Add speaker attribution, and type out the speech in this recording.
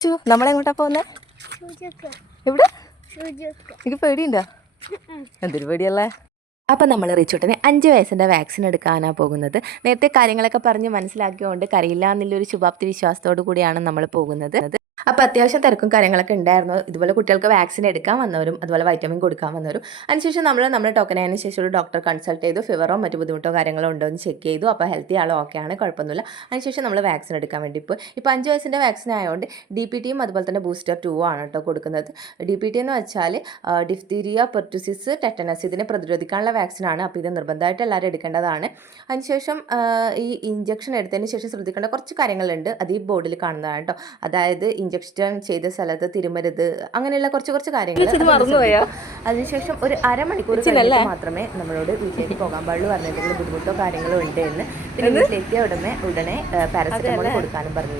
Speaker 1: ചു നമ്മളെങ്ങോട്ടാ
Speaker 2: സൂചിക്ക്
Speaker 1: എവിടെ? എനിക്ക് പേടിയുണ്ടോ? എന്തൊരു പേടിയല്ലേ? അപ്പം നമ്മൾ റിച്ചോട്ടനെ അഞ്ച് വയസ്സിന്റെ വാക്സിൻ എടുക്കാനാണ് പോകുന്നത്. നേരത്തെ കാര്യങ്ങളൊക്കെ പറഞ്ഞ് മനസ്സിലാക്കിയതുകൊണ്ട് കരയില്ല എന്നുള്ളൊരു ശുഭാപ്തി വിശ്വാസത്തോടു കൂടിയാണ് നമ്മൾ പോകുന്നത്. അപ്പോൾ അത്യാവശ്യം തിരക്കും കാര്യങ്ങളൊക്കെ ഉണ്ടായിരുന്നു. ഇതുപോലെ കുട്ടികൾക്ക് വാക്സിൻ എടുക്കാൻ വന്നവരും അതുപോലെ വൈറ്റമിൻ കൊടുക്കാൻ വന്നവരും. അതിനുശേഷം നമ്മൾ നമ്മുടെ ടോക്കൺ ആയതിനു ശേഷം ഒരു ഡോക്ടർ കൺസൾട്ട് ചെയ്തു. ഫിവറോ മറ്റു ബുദ്ധിമുട്ടോ കാര്യങ്ങളോ ഉണ്ടോ എന്ന് ചെക്ക് ചെയ്തു. അപ്പോൾ ഹെൽത്തി ആളോ ഓക്കെ ആണ് കുഴപ്പമൊന്നുമില്ല. അതിനുശേഷം നമ്മൾ വാക്സിൻ എടുക്കാൻ വേണ്ടി ഇപ്പോൾ ഇപ്പോൾ അഞ്ച് വയസ്സിന്റെ വാക്സിൻ ആയതുകൊണ്ട് ഡി പി ടിയും അതുപോലെ തന്നെ ബൂസ്റ്റർ ടു ആണ് കേട്ടോ കൊടുക്കുന്നത്. ഡി പി ടി എന്ന് വെച്ചാൽ ഡിഫ്തീരിയ പെർട്ടുസിസ് ടെറ്റനസ് ഇതിനെ പ്രതിരോധിക്കാനുള്ള വാക്സിനാണ് അപ്പോൾ ഇത് നിർബന്ധമായിട്ട് എല്ലാവരും എടുക്കേണ്ടതാണ്. അതിനുശേഷം ഈ ഇഞ്ചക്ഷൻ എടുത്തതിന് ശേഷം ശ്രദ്ധിക്കേണ്ട കുറച്ച് കാര്യങ്ങളുണ്ട്. അത് ഈ ബോർഡിൽ കാണുന്നതാണ് കേട്ടോ. അതായത് ഇഞ്ചക്ഷൻ ചെയ്ത സ്ഥലത്ത് തിരുമരുത് അങ്ങനെയുള്ള കുറച്ച് കുറച്ച് കാര്യങ്ങൾ? അതിനുശേഷം ഒരു അരമണിക്കൂർ മാത്രമേ നമ്മളോട് വീട്ടിലേക്ക് പോകാൻ പാടുള്ളൂ പറഞ്ഞ എന്തെങ്കിലും ബുദ്ധിമുട്ടോ കാര്യങ്ങളോ ഉണ്ട് എന്ന്. പിന്നെ വീട്ടിലെത്തിയ ഉടനെ ഉടനെ പാരസെറ്റമോൾ കൊടുക്കാനും പറഞ്ഞു